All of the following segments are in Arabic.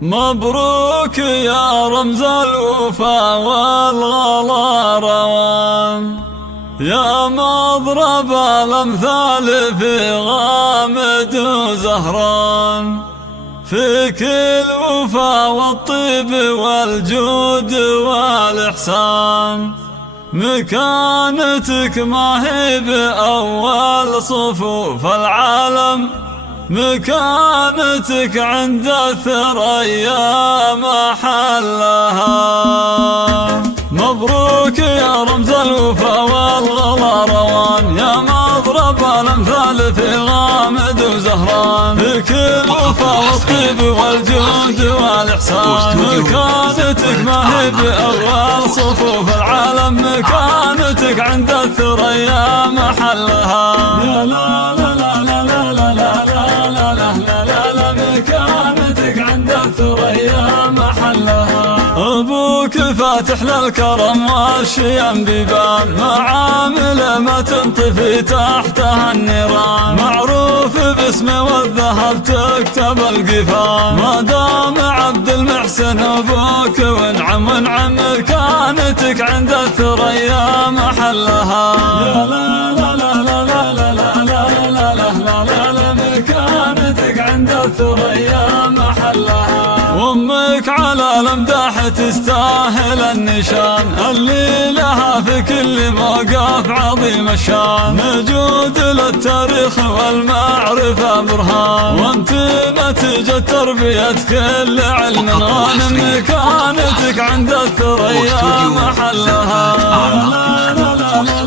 مبروك يا رمز الوفا والغلا روان، يا مضرب الأمثال في غامد وزهران، فيك الوفا والطيب والجود والإحسان، مكانتك ما هي بأول صفوف العالم، مكانتك عند الثريا محلها. مبروك يا رمز الوفا والغلا روان، يا مضرب الأمثال في غامد وزهران، فيك الوفا والطيب والجود والإحسان، مكانتك ما هي بأول صفوف العالم، مكانتك عند الثريا محلها. يا لا لا لا لا لا لا، مكانتك عند الثريا محلها. أبوك فاتح للكرم والشيم بيبان، معامل ما تنطفي تحتها النيران، معروف باسمه والذهب تكتب القفان، ما دام عبد المحسن أبوك وانعم وانعم، مكانتك عند الثريا محلها. يا لا لا لا لا لا لا لا لا، مكانتك عند الثريا محلها. وامك على الامداح تستاهل النشان، اللي لها في كل موقف عظيم الشان، نجود للتاريخ والمعرفة برهان، وانت نتيجة تربية كل علم غانم، مكانتك عند الثريا محلها. لا لا لا لا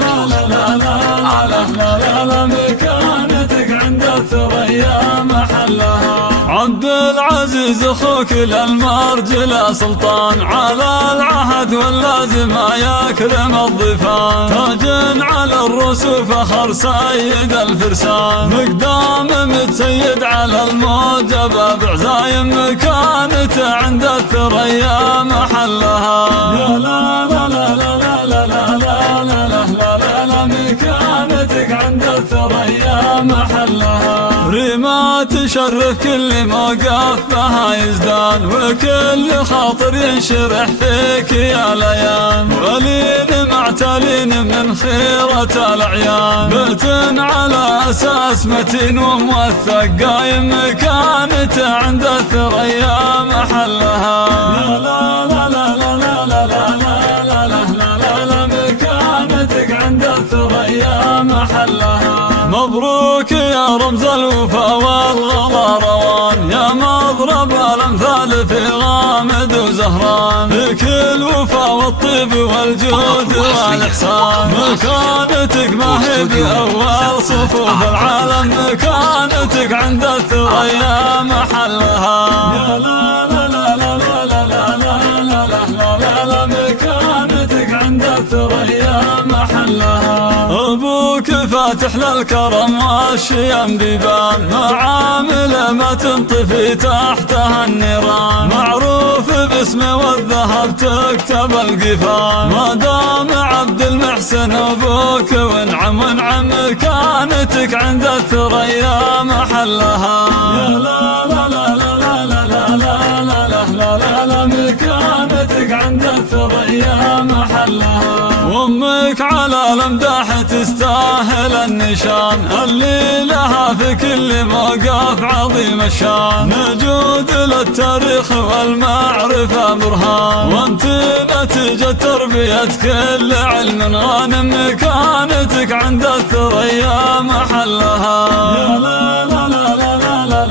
لا لا، مكانتك عند الثريا محلها. عبد العزيز اخوك للمرجل سلطان، على العهد واللازم يكرم الضيفان، تاج على الرسوف فخر سيد الفرسان، مقدام متسيد على الموجب بعزايم، مكانته عند الثريا محلها. يا لا لا لا لا لا لا لا لا، مكانتك عند الثريا محلها. ريما تشرف كل موقف بها يزدان، وكل خاطر ينشرح فيك يا ليان، ولين معتلين من خيرة الأعيان، بيت على أساس متين وموثق قايم، مكانته عند الثريا محلها. لا لا لا لا لا لا لا، مكانتك عند الثريا محلها. مبروك يا رمز الوفا والغلا روان، يا مضرب الأمثال في غامد وزهران، فيك الوفا والطيب والجود والإحسان، مكانتك ما هي بأول صفوف العالم، مكانتك عند الثريا محلها. يا لا لا لا لا لا لا، مكانتك عند الثريا محلها. أبوك فاتح للكرم والشيم بيبان، معامل ما تنطفي تحتها النيران، معروف باسمه والذهب تكتب القفان، ما دام عبد المحسن أبوك وانعم وانعم، مكانتك عند الثريا محلها. يا لا لا لا لا لا لا لا، مكانتك عند الثريا محلها. وامك على الامداح تستاهل النشان، اللي لها في كل موقف عظيم الشان، نجود للتاريخ والمعرفة برهان، وانت نتيجة تربية كل علم غانم، مكانتك عند الثريا محلها. يا لا لا لا لا لا لا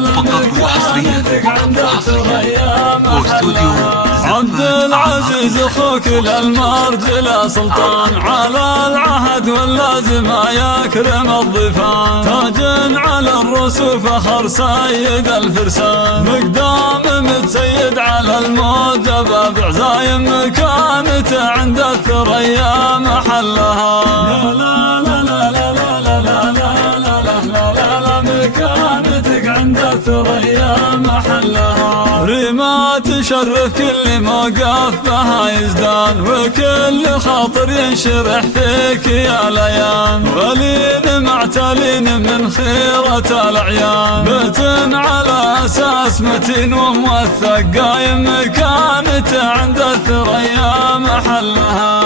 لا، مكانتك عند الثريا محلها. عبد العزيز اخوك للمرجل سلطان، على العهد واللازم يكرم الضيفان، تاج على الرسوف فخر سيد الفرسان، مقدام متسيد على الموجب بعزايم، مكانته عند الثريا محلها. يا لا لا لا لا لا لا، مكانتك عند الثريا محلها. ريما شرف كل موقف بها يزدان، وكل خاطر ينشرح فيك يا الأيام، ولين معتلين من خيرة الأعيان، بيت على أساس متين وموثق قايم مكانته عند الثريا محلها.